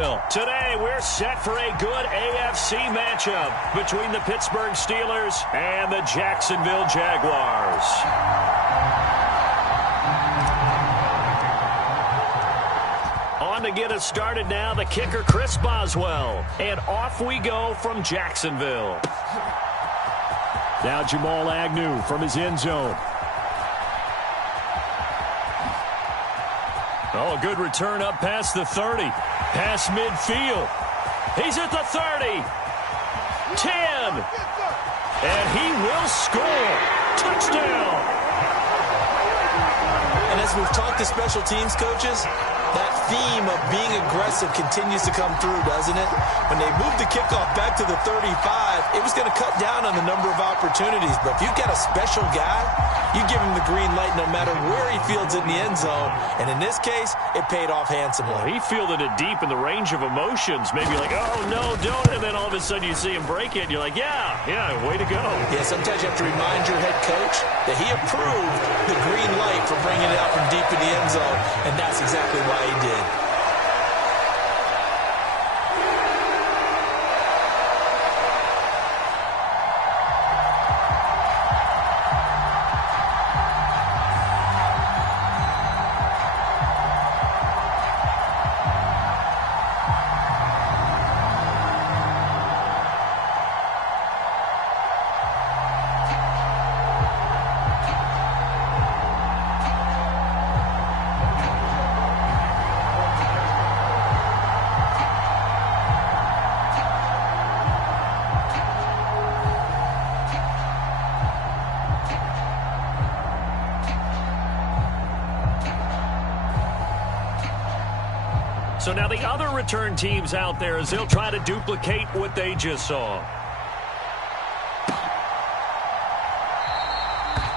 Today, we're set for a good AFC matchup between the Pittsburgh Steelers and the Jacksonville Jaguars. On to get us started now, the kicker, Chris Boswell. And off we go from Jacksonville. Now Jamal Agnew from his end zone. Oh, a good return up past the 30. Past midfield. He's at the 30. 10. And he will score. Touchdown. And as we've talked to special teams coaches, that theme of being aggressive continues to come through, doesn't it? When they moved the kickoff back to the 35, it was going to cut down on the number of opportunities. But if you've got a special guy, you give him the green light no matter where he fields it in the end zone. And in this case, it paid off handsomely. Well, he fielded it deep in the range of emotions. Maybe like, oh, no, don't. And then all of a sudden you see him break it, and you're like, yeah, way to go. Yeah, sometimes you have to remind your head coach that he approved the green light for bringing it out from deep in the end zone. And that's exactly why he did. So now the other return teams out there as they'll try to duplicate what they just saw.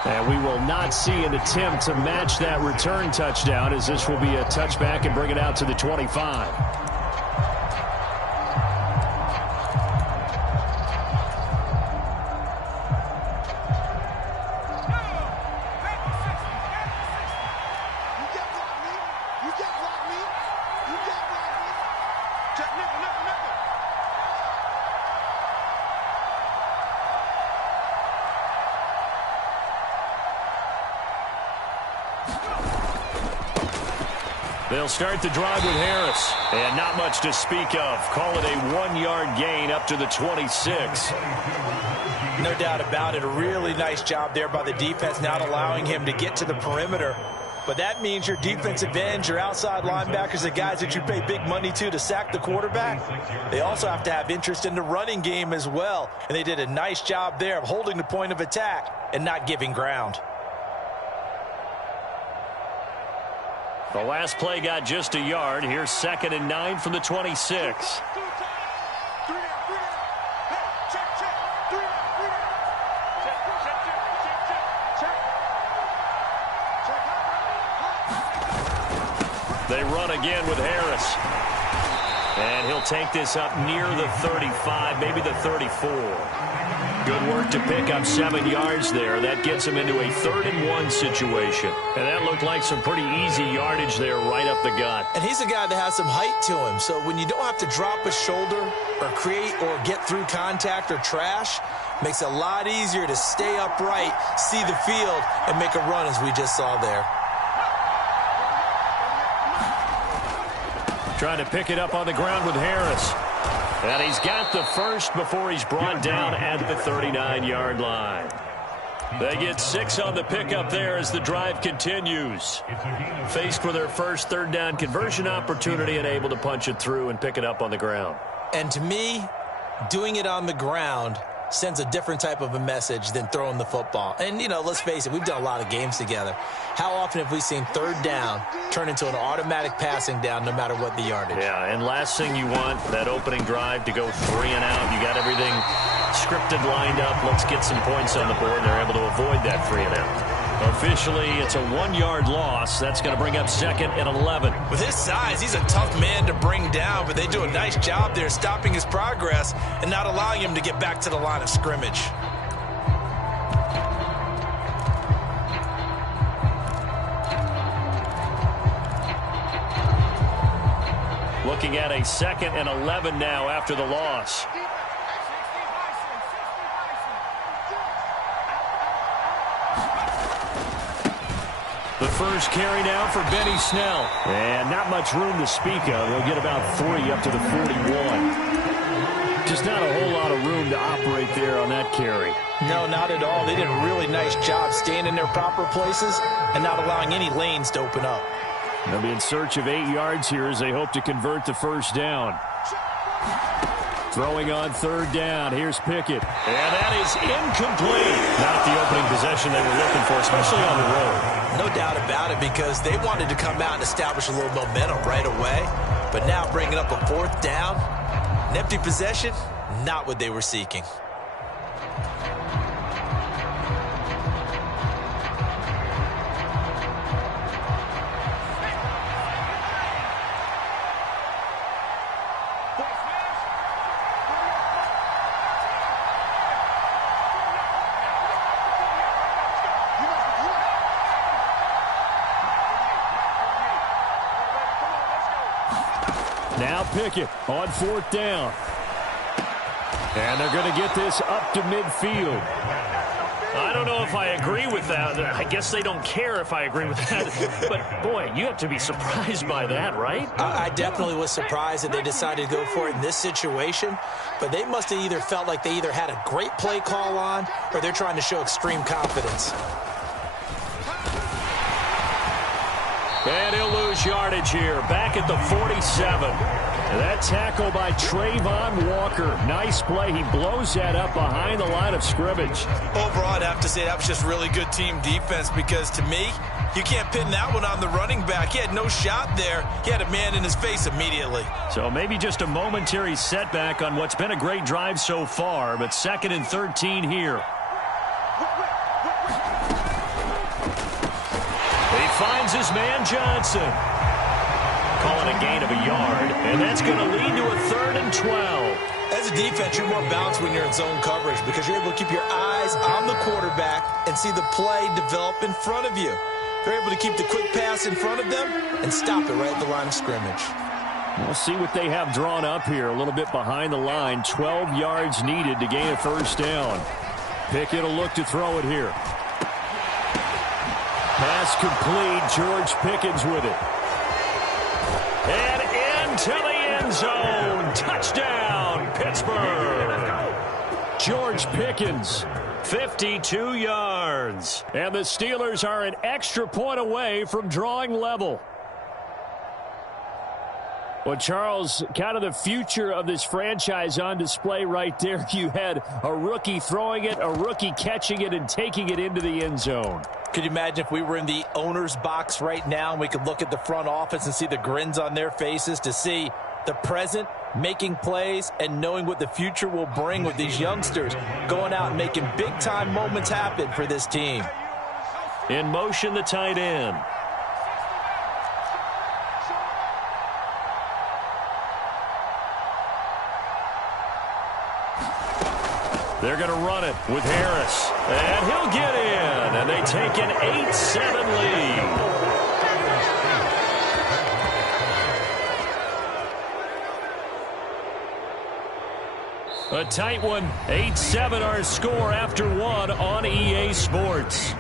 And we will not see an attempt to match that return touchdown, as this will be a touchback and bring it out to the 25. They'll start the drive with Harris. And not much to speak of. Call it a 1-yard gain up to the 26. No doubt about it. A really nice job there by the defense, not allowing him to get to the perimeter. But that means your defensive ends, your outside linebackers, the guys that you pay big money to sack the quarterback, they also have to have interest in the running game as well. And they did a nice job there of holding the point of attack and not giving ground. The last play got just a yard. Here's 2nd and 9 from the 26. They run again with Harris. And he'll take this up near the 35, maybe the 34. Good work to pick up 7 yards there. That gets him into a 3rd and 1 situation. And that looked like some pretty easy yardage there right up the gut. And he's a guy that has some height to him. So when you don't have to drop a shoulder or create or get through contact or trash, makes it a lot easier to stay upright, see the field, and make a run as we just saw there. Trying to pick it up on the ground with Harris. And he's got the first before he's brought down at the 39-yard line. They get 6 on the pickup there as the drive continues. Faced with their first 3rd down conversion opportunity and able to punch it through and pick it up on the ground. And to me, doing it on the ground sends a different type of a message than throwing the football. And, you know, let's face it, we've done a lot of games together. How often have we seen 3rd down turn into an automatic passing down no matter what the yardage? Yeah, and last thing you want, that opening drive to go 3 and out. You got everything scripted, lined up. Let's get some points on the board, and they're able to avoid that 3 and out. Officially, it's a 1-yard loss. That's going to bring up 2nd and 11. With his size, he's a tough man to bring down, but they do a nice job there stopping his progress and not allowing him to get back to the line of scrimmage. Looking at a 2nd and 11 now after the loss. The first carry now for Benny Snell. And not much room to speak of. He'll get about 3 up to the 41. Just not a whole lot of room to operate there on that carry. No, not at all. They did a really nice job staying in their proper places and not allowing any lanes to open up. They'll be in search of 8 yards here as they hope to convert the first down. Throwing on 3rd down. Here's Pickett. And that is incomplete. Not the opening possession they were looking for, especially on the road. No doubt about it, because they wanted to come out and establish a little momentum right away. But now bringing up a 4th down, an empty possession, not what they were seeking. Now Pickett on 4th down. And they're going to get this up to midfield. I don't know if I agree with that. I guess they don't care if I agree with that. But, boy, you have to be surprised by that, right? I definitely was surprised that they decided to go for it in this situation. But they must have either felt like they either had a great play call on or they're trying to show extreme confidence. And he'll lose yardage here. Back at the 47. That tackle by Trayvon Walker. Nice play. He blows that up behind the line of scrimmage. Overall, I'd have to say that was just really good team defense, because to me, you can't pin that one on the running back. He had no shot there. He had a man in his face immediately. So maybe just a momentary setback on what's been a great drive so far, but 2nd and 13 here. He finds his man Johnson. Calling a gain of a yard, and that's going to lead to a 3rd and 12. As a defense, you're more balanced when you're in zone coverage because you're able to keep your eyes on the quarterback and see the play develop in front of you. They're able to keep the quick pass in front of them and stop it right at the line of scrimmage. We'll see what they have drawn up here. A little bit behind the line. 12 yards needed to gain a 1st down. Pickett will look to throw it here. Pass complete. George Pickens with it. And into the end zone. Touchdown, Pittsburgh. George Pickens, 52 yards. And the Steelers are an extra point away from drawing level. Well, Charles, kind of the future of this franchise on display right there. You had a rookie throwing it, a rookie catching it, and taking it into the end zone. Could you imagine if we were in the owner's box right now and we could look at the front office and see the grins on their faces, to see the present making plays and knowing what the future will bring with these youngsters going out and making big-time moments happen for this team. In motion, the tight end. They're going to run it with Harris. And he'll get in. And they take an 8-7 lead. A tight one. 8-7 our score after 1 on EA Sports.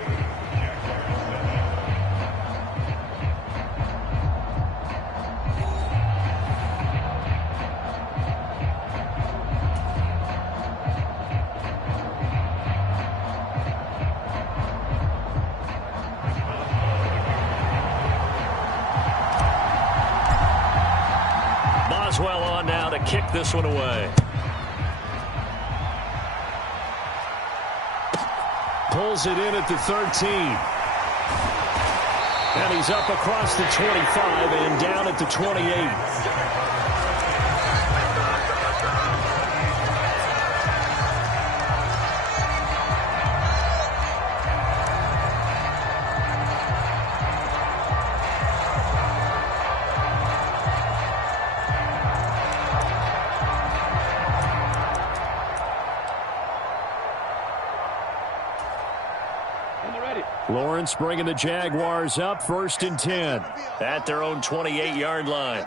Boswell on now to kick this one away. Pulls it in at the 13. And he's up across the 25 and down at the 28. Lawrence bringing the Jaguars up 1st and 10 at their own 28-yard line.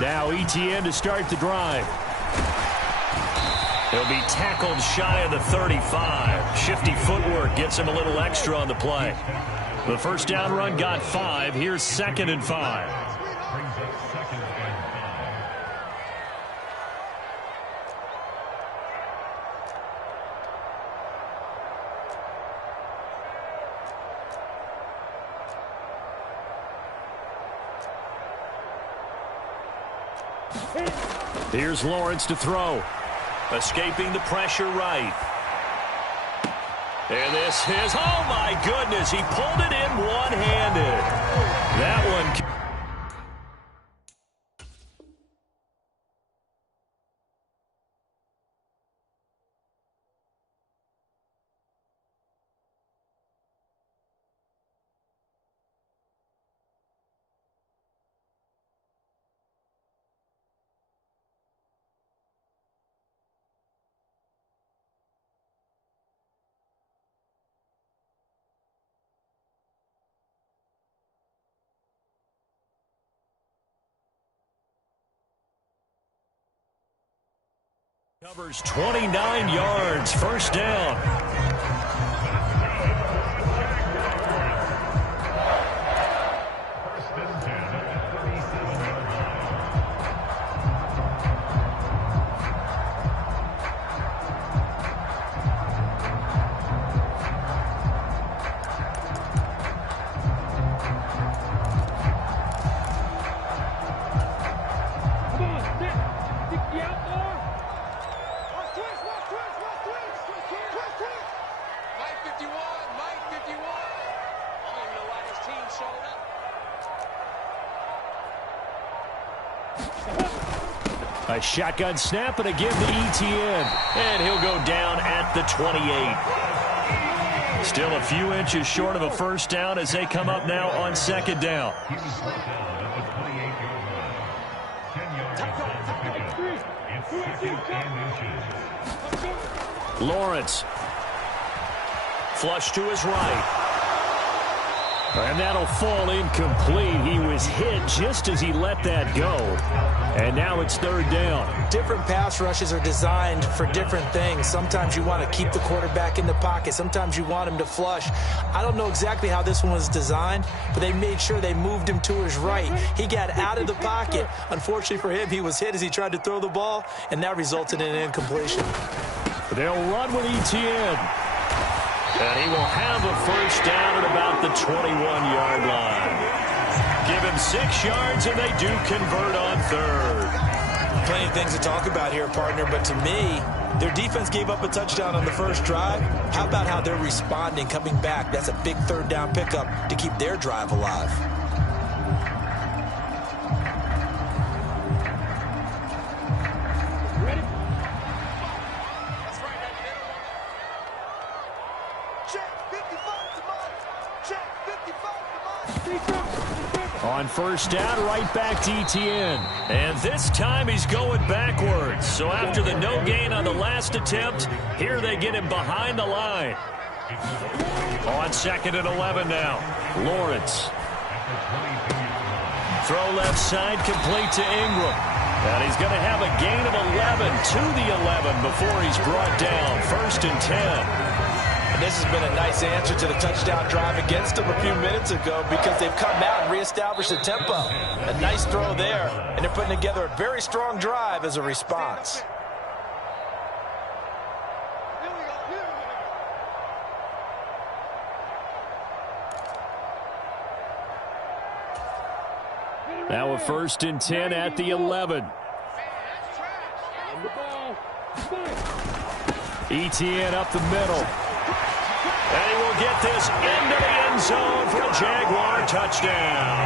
Now ETN to start the drive. He'll be tackled shy of the 35. Shifty footwork gets him a little extra on the play. The first down run got 5. Here's 2nd and 5. Here's Lawrence to throw. Escaping the pressure right. And this is, oh my goodness, he pulled it in one-handed. That one. Covers 29 yards, first down. A shotgun snap and again to ETN. And he'll go down at the 28. Still a few inches short of a first down as they come up now on 2nd down. Lawrence. Flush to his right. And that'll fall incomplete. He was hit just as he let that go. And now it's 3rd down. Different pass rushes are designed for different things. Sometimes you want to keep the quarterback in the pocket. Sometimes you want him to flush. I don't know exactly how this one was designed, but they made sure they moved him to his right. He got out of the pocket. Unfortunately for him, he was hit as he tried to throw the ball, and that resulted in an incompletion. They'll run with ETN. And he will have a first down at about the 21-yard line. Give him 6 yards, and they do convert on 3rd. Plenty of things to talk about here, partner, but to me, their defense gave up a touchdown on the first drive. How about how they're responding, coming back? That's a big 3rd down pickup to keep their drive alive. On first down, right back to ETN. And this time he's going backwards. So after the no gain on the last attempt, here they get him behind the line. On 2nd and 11 now. Lawrence. Throw left side, complete to Ingram. And he's going to have a gain of 11 to the 11 before he's brought down. 1st and 10. And this has been a nice answer to the touchdown drive against them a few minutes ago because they've come out and reestablished the tempo. A nice throw there, and they're putting together a very strong drive as a response. Now a 1st and 10 at the 11. ETN up the middle. And he will get this into the end zone for a Jaguar touchdown.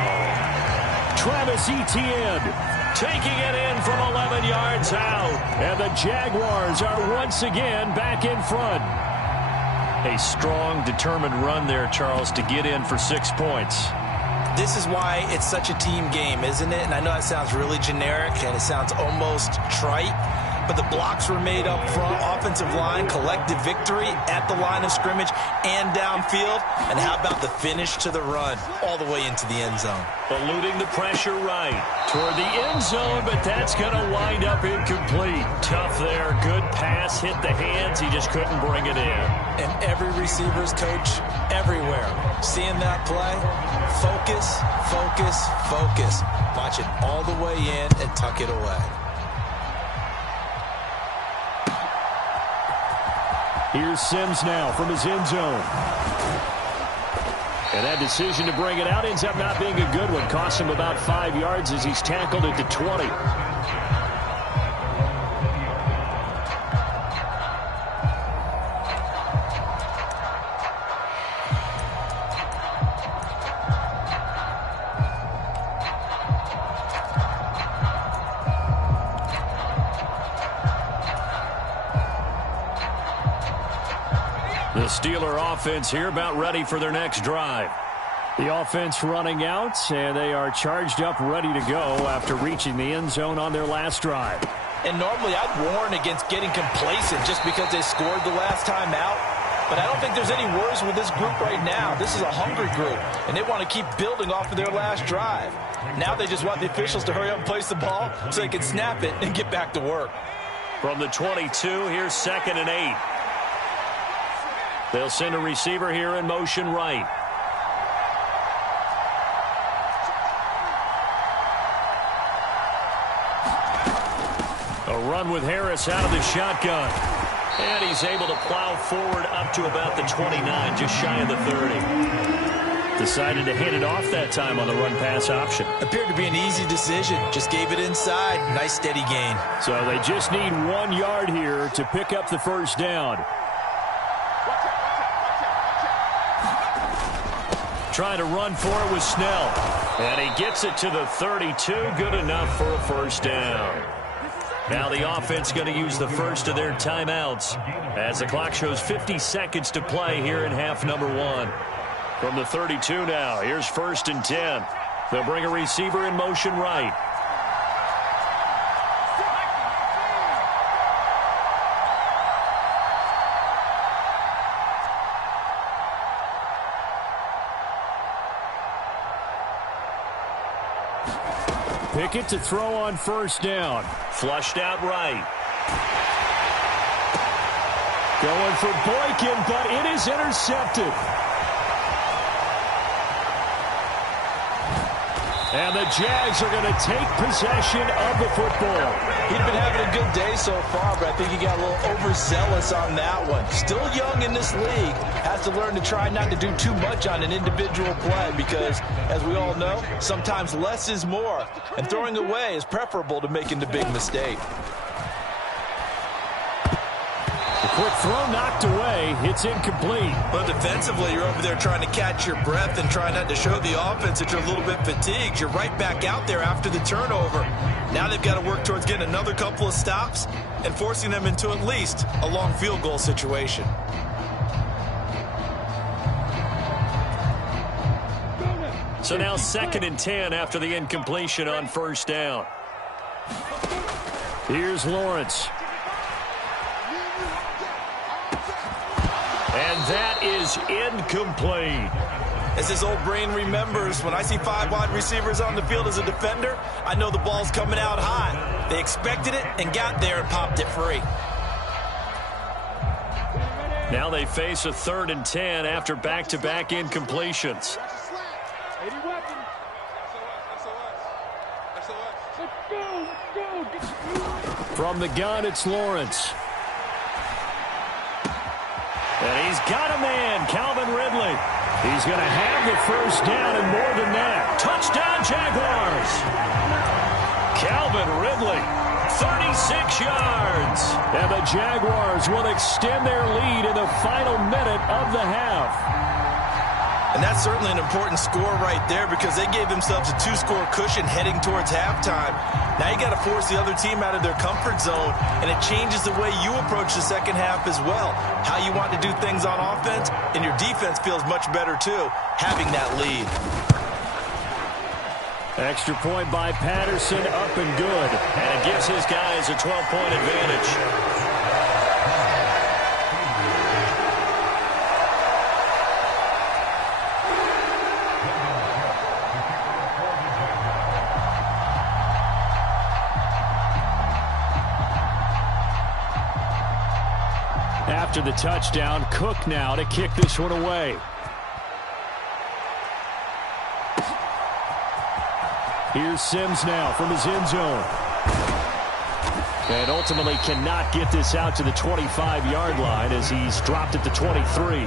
Travis Etienne taking it in from 11 yards out. And the Jaguars are once again back in front. A strong, determined run there, Charles, to get in for 6 points. This is why it's such a team game, isn't it? And I know that sounds really generic and it sounds almost trite. but the blocks were made up front. Offensive line, collective victory at the line of scrimmage and downfield. And how about the finish to the run all the way into the end zone? Eluding the pressure right toward the end zone, but that's going to wind up incomplete. Tough there. Good pass. Hit the hands. He just couldn't bring it in. And every receiver's coach everywhere seeing that play. Focus, focus, focus. Watch it all the way in and tuck it away. Here's Sims now from his end zone. And that decision to bring it out ends up not being a good one. Costs him about 5 yards as he's tackled at the 20. The Steeler offense here about ready for their next drive. The offense running out, and they are charged up, ready to go after reaching the end zone on their last drive. And normally I'd warn against getting complacent just because they scored the last time out. But I don't think there's any worries with this group right now. This is a hungry group, and they want to keep building off of their last drive. Now they just want the officials to hurry up and place the ball so they can snap it and get back to work. From the 22, here's 2nd and 8. They'll send a receiver here in motion right. A run with Harris out of the shotgun. And he's able to plow forward up to about the 29, just shy of the 30. Decided to hand it off that time on the run-pass option. Appeared to be an easy decision. Just gave it inside. Nice steady gain. So they just need 1 yard here to pick up the first down. Trying to run for it with Snell. And he gets it to the 32. Good enough for a first down. Now the offense going to use the first of their timeouts as the clock shows 50 seconds to play here in half number 1. From the 32 now, here's 1st and 10. They'll bring a receiver in motion right. Pickett to throw on first down. Flushed out right. Going for Boykin, but it is intercepted. And the Jags are going to take possession of the football. He'd been having a good day so far, but I think he got a little overzealous on that one. Still young in this league. Has to learn to try not to do too much on an individual play because, as we all know, sometimes less is more. And throwing away is preferable to making the big mistake. Quick throw knocked away. It's incomplete. But defensively, you're over there trying to catch your breath and try not to show the offense that you're a little bit fatigued. You're right back out there after the turnover. Now they've got to work towards getting another couple of stops and forcing them into at least a long field goal situation. So now 2nd and 10 after the incompletion on first down. Here's Lawrence. And that is incomplete. As his old brain remembers, when I see 5 wide receivers on the field as a defender, I know the ball's coming out high. They expected it and got there and popped it free. Now they face a 3rd and 10 after back-to-back incompletions. From the gun, it's Lawrence. And he's got a man, Calvin Ridley. He's going to have the first down and more than that. Touchdown, Jaguars. Calvin Ridley, 36 yards. And the Jaguars will extend their lead in the final minute of the half. And that's certainly an important score right there because they gave themselves a 2-score cushion heading towards halftime. Now you got to force the other team out of their comfort zone, and it changes the way you approach the second half as well. How you want to do things on offense, and your defense feels much better too, having that lead. Extra point by Patterson, up and good. And it gives his guys a 12-point advantage. After the touchdown, Cook now to kick this one away. Here's Sims now from his end zone. And ultimately cannot get this out to the 25-yard line as he's dropped at the 23.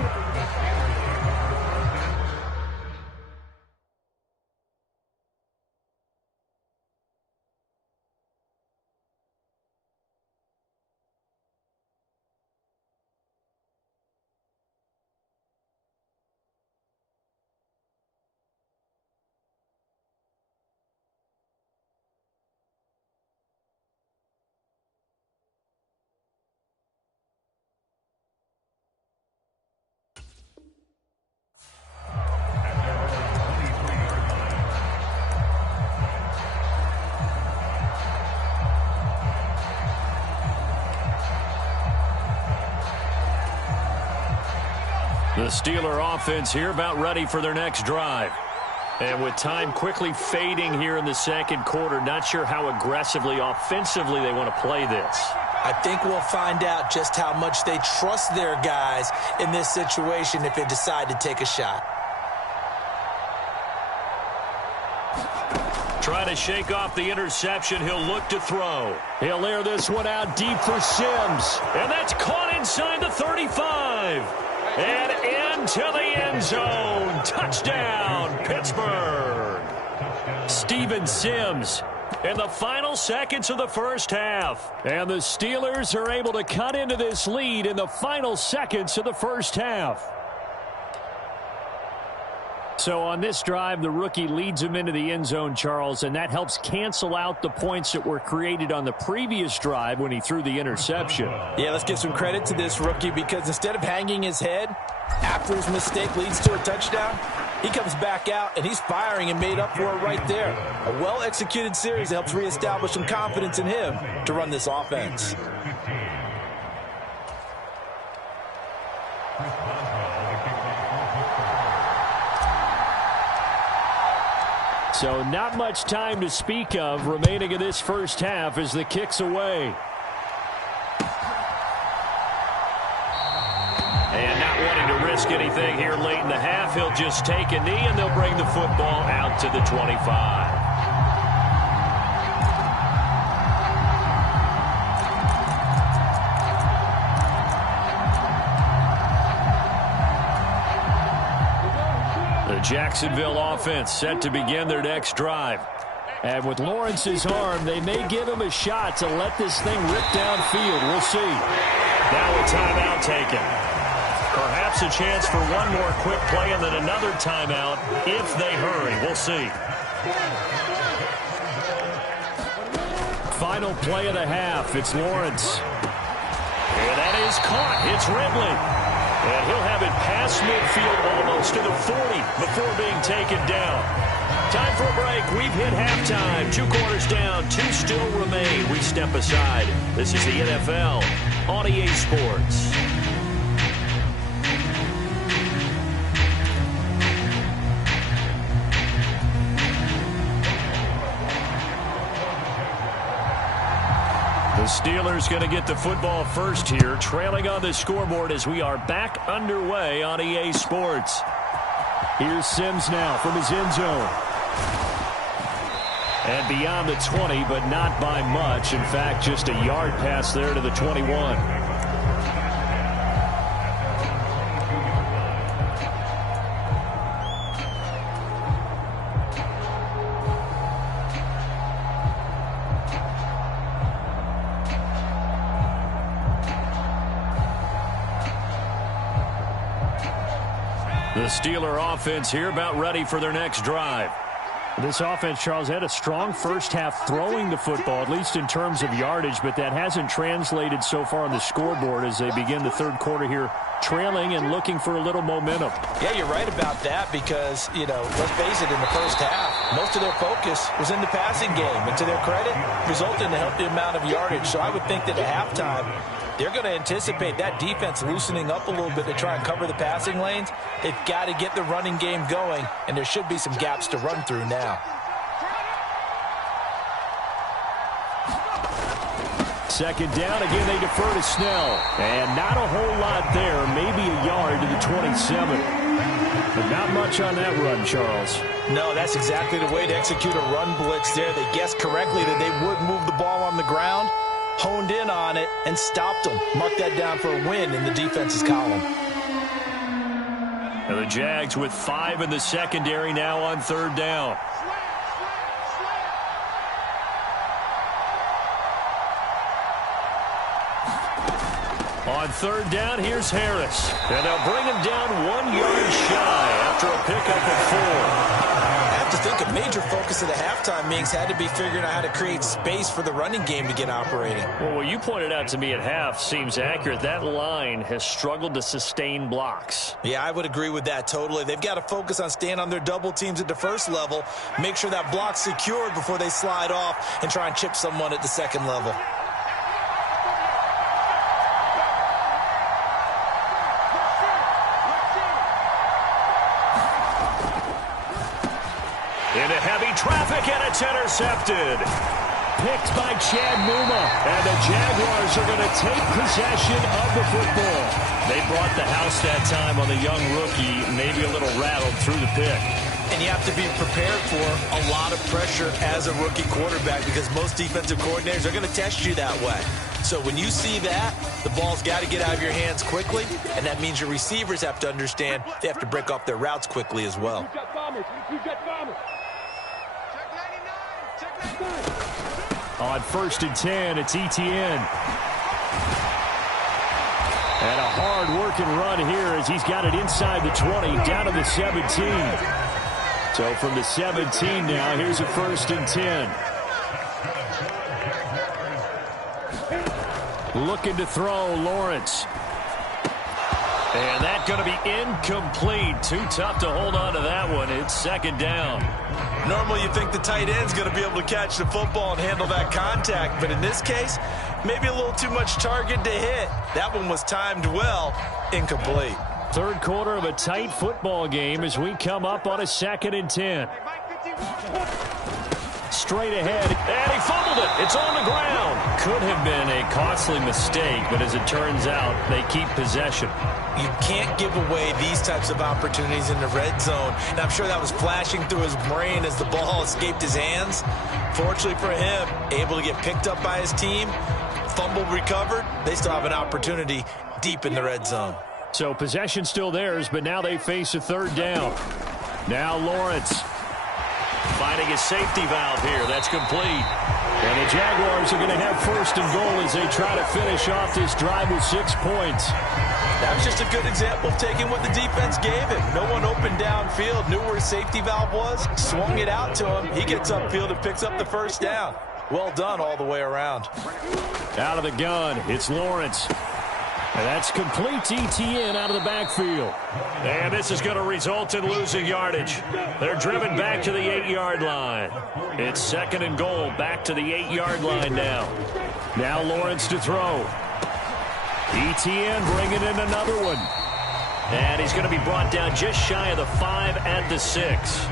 The Steeler offense here about ready for their next drive. And with time quickly fading here in the second quarter, not sure how aggressively, offensively they want to play this. I think we'll find out just how much they trust their guys in this situation if they decide to take a shot. Trying to shake off the interception. He'll look to throw. He'll air this one out deep for Sims. And that's caught inside the 35. And into the end zone. Touchdown, Pittsburgh. Steven Sims in the final seconds of the first half. And the Steelers are able to cut into this lead in the final seconds of the first half. So on this drive, the rookie leads him into the end zone, Charles, and that helps cancel out the points that were created on the previous drive when he threw the interception. Yeah, let's give some credit to this rookie because instead of hanging his head after his mistake leads to a touchdown, he comes back out and he's firing and made up for it right there. A well-executed series that helps reestablish some confidence in him to run this offense. So not much time to speak of remaining in this first half as the kick's away. And not wanting to risk anything here late in the half, he'll just take a knee and they'll bring the football out to the 25. The Jacksonville offense set to begin their next drive. And with Lawrence's arm, they may give him a shot to let this thing rip downfield. We'll see. Now a timeout taken. Perhaps a chance for one more quick play and then another timeout if they hurry. We'll see. Final play of the half. It's Lawrence. And that is caught. It's Ridley. And he'll have it past midfield almost to the 40 before being taken down. Time for a break. We've hit halftime. 2 quarters down. 2 still remain. We step aside. This is the NFL on EA Sports. The Steelers going to get the football first here, trailing on the scoreboard as we are back underway on EA Sports. Here's Sims now from his end zone. And beyond the 20, but not by much. In fact, just a yard pass there to the 21. The Steeler offense here about ready for their next drive. This offense, Charles, had a strong first half throwing the football, at least in terms of yardage, but that hasn't translated so far on the scoreboard as they begin the third quarter here, trailing and looking for a little momentum. Yeah, you're right about that because, let's face it, in the first half, most of their focus was in the passing game. And to their credit, resulted in a healthy amount of yardage. So I would think that at halftime, they're going to anticipate that defense loosening up a little bit to try and cover the passing lanes. They've got to get the running game going, and there should be some gaps to run through now. Second down, again they defer to Snell. And not a whole lot there, maybe a yard to the 27. But not much on that run, Charles. No, that's exactly the way to execute a run blitz there. They guessed correctly that they would move the ball on the ground, honed in on it, and stopped them. Mark that down for a win in the defense's column. And the Jags with 5 in the secondary now on third down. On third down, here's Harris. And they'll bring him down 1 yard shy after a pickup of 4. I have to think a major focus of the halftime meetings had to be figuring out how to create space for the running game to get operating. Well, what you pointed out to me at half seems accurate. That line has struggled to sustain blocks. Yeah, I would agree with that totally. They've got to focus on staying on their double teams at the first level, make sure that block's secured before they slide off and try and chip someone at the second level. Into heavy traffic, and it's intercepted. Picked by Chad Muma, and the Jaguars are going to take possession of the football. They brought the house that time on the young rookie, maybe a little rattled through the pick. And you have to be prepared for a lot of pressure as a rookie quarterback because most defensive coordinators are going to test you that way. So when you see that, the ball's got to get out of your hands quickly, and that means your receivers have to understand they have to break off their routes quickly as well. On 1st and 10, it's Etienne. And a hard-working run here as he's got it inside the 20, down to the 17. So from the 17 now, here's a 1st and 10. Looking to throw, Lawrence. And that's going to be incomplete. Too tough to hold on to that one. It's second down. Normally you think the tight end's going to be able to catch the football and handle that contact, but in this case, maybe a little too much target to hit. That one was timed well, incomplete. Third quarter of a tight football game as we come up on a 2nd and 10. Straight ahead, and he fumbled it. It's on the ground. Could have been a costly mistake, but as it turns out, they keep possession. You can't give away these types of opportunities in the red zone. And I'm sure that was flashing through his brain as the ball escaped his hands. Fortunately for him, able to get picked up by his team, fumble recovered. They still have an opportunity deep in the red zone. So possession still theirs, but now they face a third down. Now Lawrence finding a safety valve here. That's complete. And the Jaguars are going to have 1st and goal as they try to finish off this drive with 6 points. That was just a good example of taking what the defense gave him. No one open downfield, knew where his safety valve was, swung it out to him. He gets upfield and picks up the 1st down. Well done all the way around. Out of the gun, it's Lawrence. And that's complete to Etienne out of the backfield. And this is going to result in losing yardage. They're driven back to the 8-yard line. It's 2nd and goal, back to the 8-yard line now. Now Lawrence to throw. Etienne bringing in another one. And he's going to be brought down just shy of the 5 at the 6.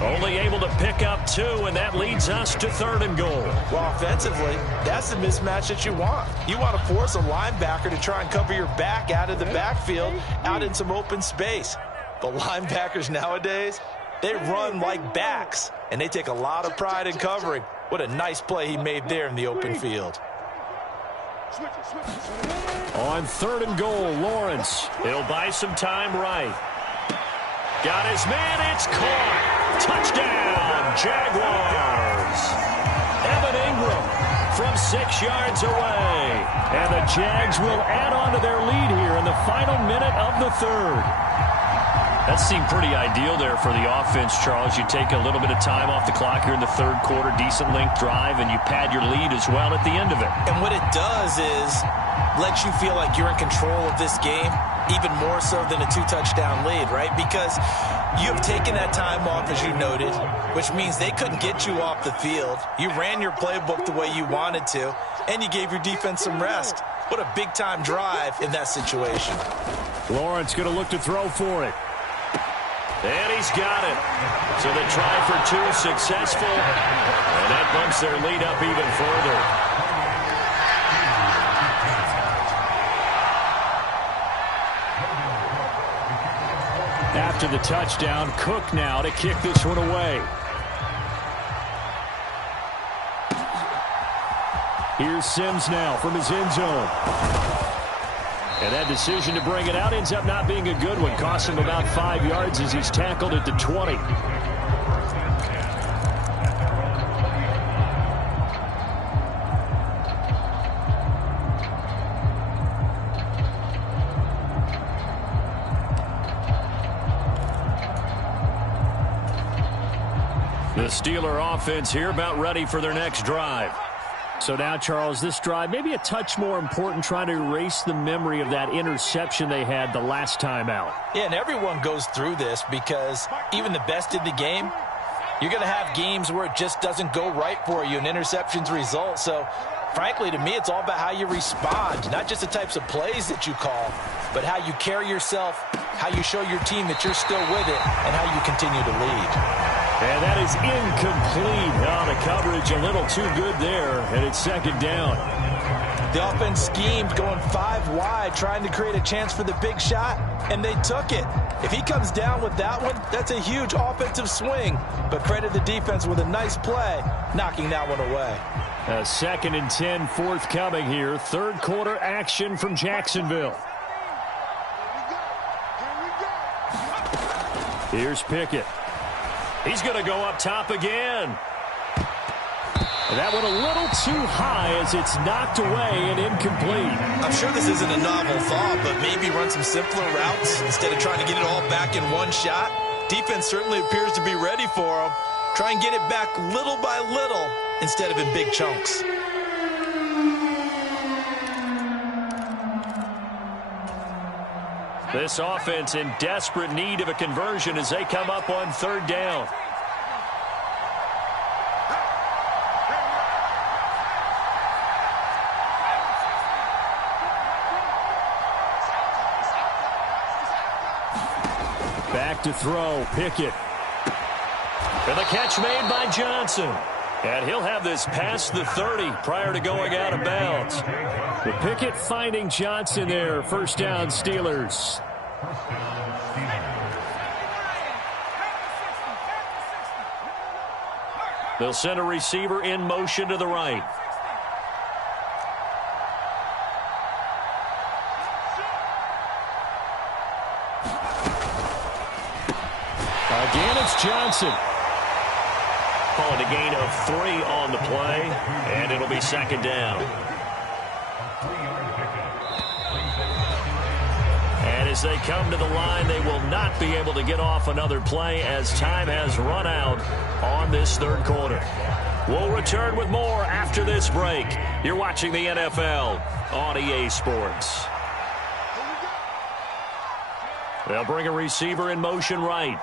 Only able to pick up 2, and that leads us to 3rd and goal. Well, offensively, that's the mismatch that you want. You want to force a linebacker to try and cover your back out of the backfield, out in some open space. The linebackers nowadays, they run like backs, and they take a lot of pride in covering. What a nice play he made there in the open field. On 3rd and goal, Lawrence. He'll buy some time right. Got his man, it's caught. Touchdown, Jaguars. Evan Ingram from 6 yards away. And the Jags will add on to their lead here in the final minute of the 3rd. That seemed pretty ideal there for the offense, Charles. You take a little bit of time off the clock here in the third quarter, decent length drive, and you pad your lead as well at the end of it. And what it does is let you feel like you're in control of this game, even more so than a 2-touchdown lead, right? Because you've taken that time off, as you noted, which means they couldn't get you off the field. You ran your playbook the way you wanted to, and you gave your defense some rest. What a big-time drive in that situation. Lawrence going to look to throw for it. And he's got it. So the try for 2 successful, and that bumps their lead up even further. After the touchdown, Cook now to kick this one away. Here's Sims now from his end zone. And that decision to bring it out ends up not being a good one. Costs him about 5 yards as he's tackled at the 20. The Steeler offense here about ready for their next drive. So now, Charles, this drive maybe a touch more important, trying to erase the memory of that interception they had the last time out. Yeah, and everyone goes through this because even the best in the game, you're going to have games where it just doesn't go right for you and interceptions result. So, frankly, to me, it's all about how you respond, not just the types of plays that you call, but how you carry yourself, how you show your team that you're still with it, and how you continue to lead. And that is incomplete. Oh, the coverage a little too good there, and it's second down. The offense schemed going 5 wide, trying to create a chance for the big shot, and they took it. If he comes down with that one, that's a huge offensive swing. But credit the defense with a nice play, knocking that one away. A 2nd and 10 forthcoming here. Third quarter action from Jacksonville. Here's Pickett. He's going to go up top again. And that went a little too high as it's knocked away and incomplete. I'm sure this isn't a novel thought, but maybe run some simpler routes instead of trying to get it all back in one shot. Defense certainly appears to be ready for him. Try and get it back little by little instead of in big chunks. This offense in desperate need of a conversion as they come up on 3rd down. Back to throw, Pickett. And the catch made by Johnson. And he'll have this past the 30 prior to going out of bounds. The Pickett finding Johnson there. First down, Steelers. They'll send a receiver in motion to the right. Again, it's Johnson. Call it a gain of 3 on the play, and it'll be 2nd down. And as they come to the line, they will not be able to get off another play as time has run out on this 3rd quarter. We'll return with more after this break. You're watching the NFL on EA Sports. They'll bring a receiver in motion right.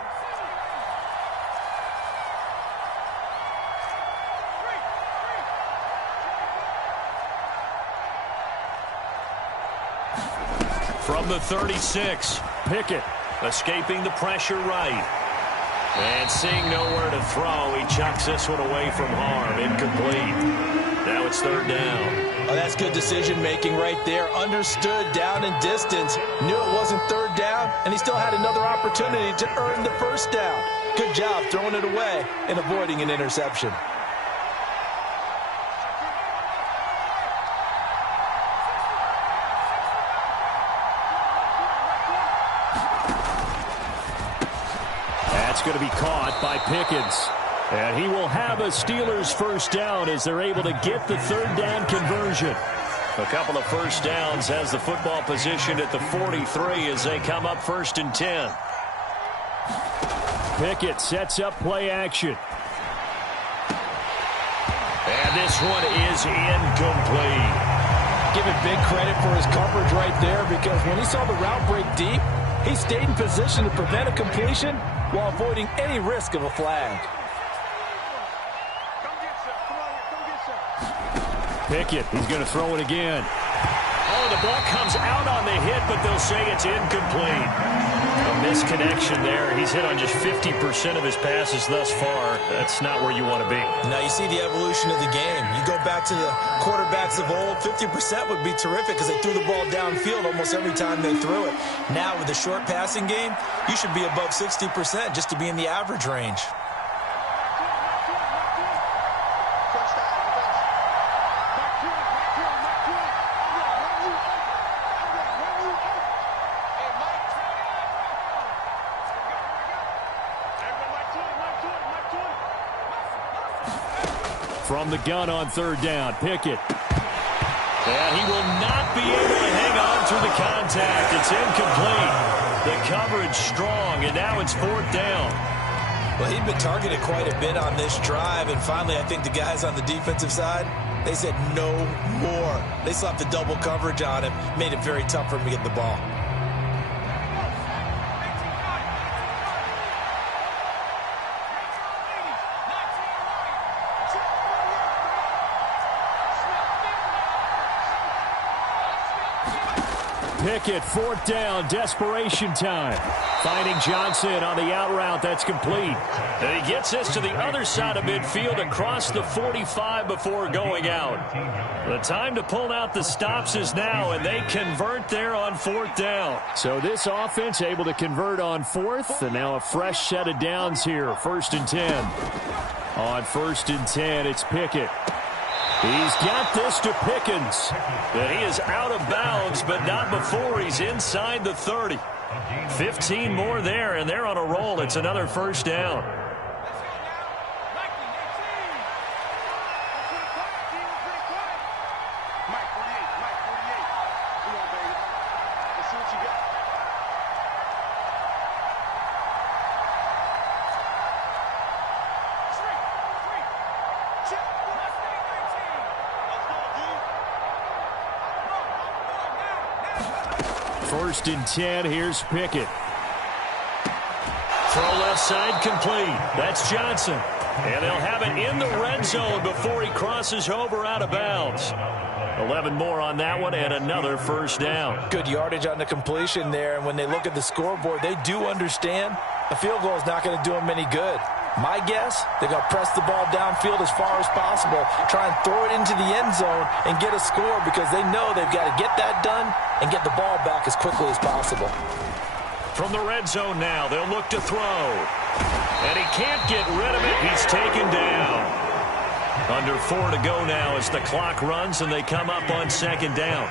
From the 36, Pickett escaping the pressure right. And seeing nowhere to throw, he chucks this one away from harm. Incomplete. Now it's 3rd down. Oh, that's good decision-making right there. Understood down and distance. Knew it wasn't 3rd down, and he still had another opportunity to earn the 1st down. Good job throwing it away and avoiding an interception. Going to be caught by Pickens. And he will have a Steelers 1st down as they're able to get the 3rd down conversion. A couple of 1st downs has the football position at the 43 as they come up 1st and 10. Pickett sets up play action. And this one is incomplete. Give him big credit for his coverage right there, because when he saw the route break deep, he stayed in position to prevent a completion while avoiding any risk of a flag. Pickett, he's going to throw it again. Oh, the ball comes out on the hit, but they'll say it's incomplete. A misconnection there. He's hit on just 50% of his passes thus far. That's not where you want to be. Now you see the evolution of the game. You go back to the quarterbacks of old, 50% would be terrific because they threw the ball downfield almost every time they threw it. Now with the short passing game, you should be above 60% just to be in the average range. From the gun on third down, Pickett. And he will not be able to hang on through the contact. It's incomplete. The coverage strong, and now it's fourth down. Well, he'd been targeted quite a bit on this drive, and finally I think the guys on the defensive side, they said no more. They slapped the double coverage on him, made it very tough for him to get the ball. Pickett, fourth down, desperation time. Finding Johnson on the out route, that's complete. And he gets this to the other side of midfield across the 45 before going out. The time to pull out the stops is now, and they convert there on fourth down. So this offense able to convert on fourth, and now a fresh set of downs here, 1st and 10. On 1st and 10, it's Pickett. He's got this to Pickens. And he is out of bounds, but not before he's inside the 30. 15 more there, and they're on a roll. It's another first down. First and 10, here's Pickett. Throw left side complete. That's Johnson. And they'll have it in the red zone before he crosses over out of bounds. 11 more on that one and another first down. Good yardage on the completion there, and when they look at the scoreboard, they do understand a field goal is not going to do them any good. My guess, they're going to press the ball downfield as far as possible, try and throw it into the end zone and get a score because they know they've got to get that done and get the ball back as quickly as possible. From the red zone now, they'll look to throw. And he can't get rid of it. He's taken down. Under 4 to go now as the clock runs and they come up on second down.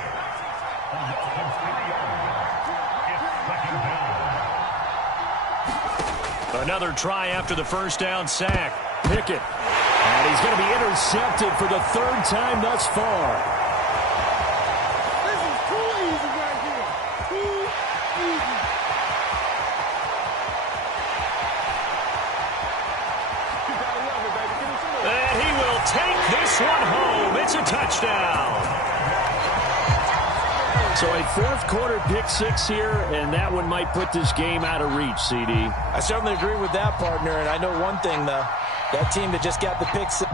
Another try after the first down sack. Pickett. And he's going to be intercepted for the 3rd time thus far. This is too easy right here. Too easy. You gotta love it, baby. Give me some more. And he will take this one home. It's a touchdown. So a 4th quarter pick 6 here, and that one might put this game out of reach, CD. I certainly agree with that, partner, and I know one thing, though. That team that just got the pick 6